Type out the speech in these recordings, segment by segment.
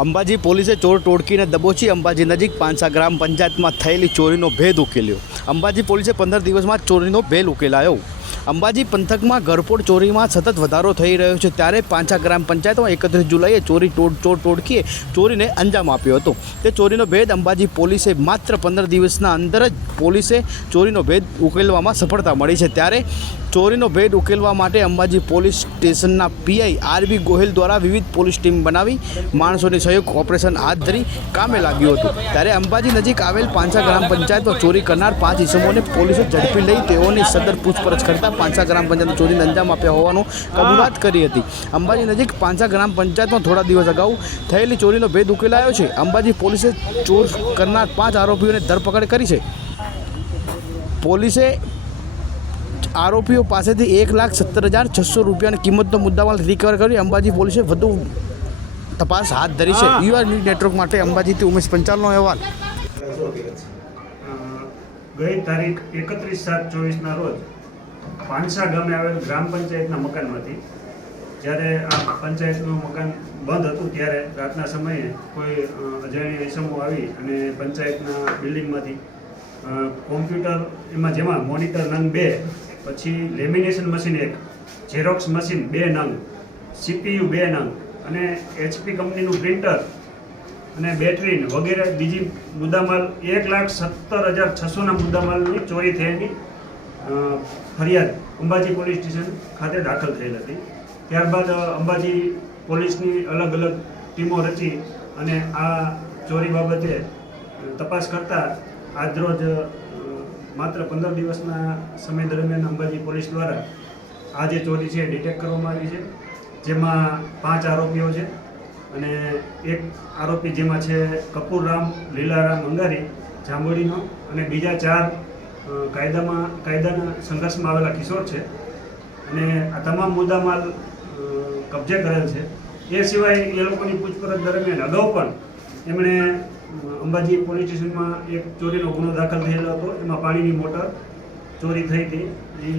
અંબાજી પોલીસે ચોર ટોળકીને દબોચી અંબાજી નજીક પાંચસા ગ્રામ પંચાયતમાં થયેલી ચોરીનો ભેદ ઉકેલ્યો. અંબાજી પોલીસે પંદર દિવસમાં ચોરીનો ભેદ ઉકેલાયો. અંબાજી પંથકમાં ઘરફોડ ચોરીમાં સતત વધારો થઈ રહ્યો છે ત્યારે પાંચા ગ્રામ પંચાયતમાં એકત્રીસ જુલાઈએ ચોરી ટોડ, ચોર ટોડકીએ ચોરીને અંજામ આપ્યો હતો. તે ચોરીનો ભેદ અંબાજી પોલીસે માત્ર પંદર દિવસના અંદર જ પોલીસે ચોરીનો ભેદ ઉકેલવામાં સફળતા મળી છે. ત્યારે ચોરીનો ભેદ ઉકેલવા માટે અંબાજી પોલીસ સ્ટેશનના પીઆઈ આરબી ગોહિલ દ્વારા વિવિધ પોલીસ ટીમ બનાવી માણસોની સહયોગ ઓપરેશન હાથ ધરી કામે લાગ્યું હતું. ત્યારે અંબાજી નજીક આવેલ પાંચા ગ્રામ પંચાયતમાં ચોરી કરનાર પાંચ ઇસમોને પોલીસે ઝડપી લઈ તેઓની સદર પૂછપરછ કરતા પાંચા ગ્રામ પંચાયત ચોરીને અંજામ આપ્યા હોવાનું કબૂલાત કરી હતી. અંબાજી નજીક પાંચા ગ્રામ પંચાયતમાં થોડા દિવસ અગાઉ થયેલી ચોરીનો ભેદ ઉકેલાયો છે. અંબાજી પોલીસે ચોર કરનાર પાંચ આરોપીઓને ધરપકડ કરી છે. પોલીસે આરોપીઓ પાસેથી એક લાખ સત્તર હજાર છસો રૂપિયાની કિંમતનો મુદ્દામાલ રિકવર કરી અંબાજી પોલીસે વધુ તપાસ હાથ ધરી છે. યુઆર ન્યૂઝ નેટવર્ક માટે અંબાજીથી ઉમેશ પંચાલનો અહેવાલ. ગઈ તારીખ એકત્રીસ સાત ચોવીસના રોજ પાંચસા ગામે આવેલ ગ્રામ પંચાયતના મકાનમાંથી જ્યારે આ પંચાયતનું મકાન બંધ હતું ત્યારે રાતના સમયે કોઈ અજાણ્યા ઇસમો આવી અને પંચાયતના બિલ્ડિંગમાંથી કોમ્પ્યુટર એમાં જેમાં મોનિટર નંગ બે પછી લેમિનેશન મશીન એક ઝેરોક્સ મશીન બે નંગ સીપીયુ બે નંગ અને એચપી કંપનીનું પ્રિન્ટર અને બેટરી વગેરે બીજી મુદ્દામાલ એક લાખ સત્તર હજાર છસોના મુદ્દામાલની ચોરી થયાની અ, ફરિયાદ અંબાજી પોલીસ સ્ટેશન ખાતે દાખલ થયેલ હતી. ત્યારબાદ અંબાજી પોલીસની અલગ અલગ ટીમો રચી અને આ ચોરી બાબતે તપાસ કરતા આજરોજ માત્ર પંદર દિવસના સમય દરમિયાન અંબાજી પોલીસ દ્વારા આ જે ચોરી છે ડિટેક્ટ કરવામાં આવી છે. જેમાં પાંચ આરોપીઓ છે અને એક આરોપી જેમાં છે કપૂરરામ, લીલારામ અંગારી, જાંબોડીનો અને બીજા ચાર કાયદામાં, કાયદાના સંઘર્ષમાં આવેલા કિશોર છે અને આ તમામ મુદ્દામાલ કબજે કરેલ છે. એ સિવાય એ લોકોની પૂછપરછ દરમિયાન અગાઉ પણ એમણે અંબાજી પોલીસ સ્ટેશનમાં એક ચોરીનો ગુનો દાખલ થયેલો હતો. એમાં પાણીની મોટર ચોરી થઈ હતી. એ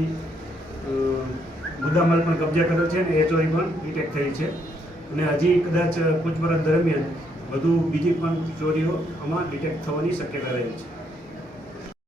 મુદ્દામાલ પણ કબજે કરેલ છે અને એ ચોરી પણ ડિટેક્ટ થઈ છે. અને હજી કદાચ પૂછપરછ દરમિયાન વધુ બીજી પણ ચોરીઓ આમાં ડિટેક્ટ થવાની શક્યતા રહેલી છે.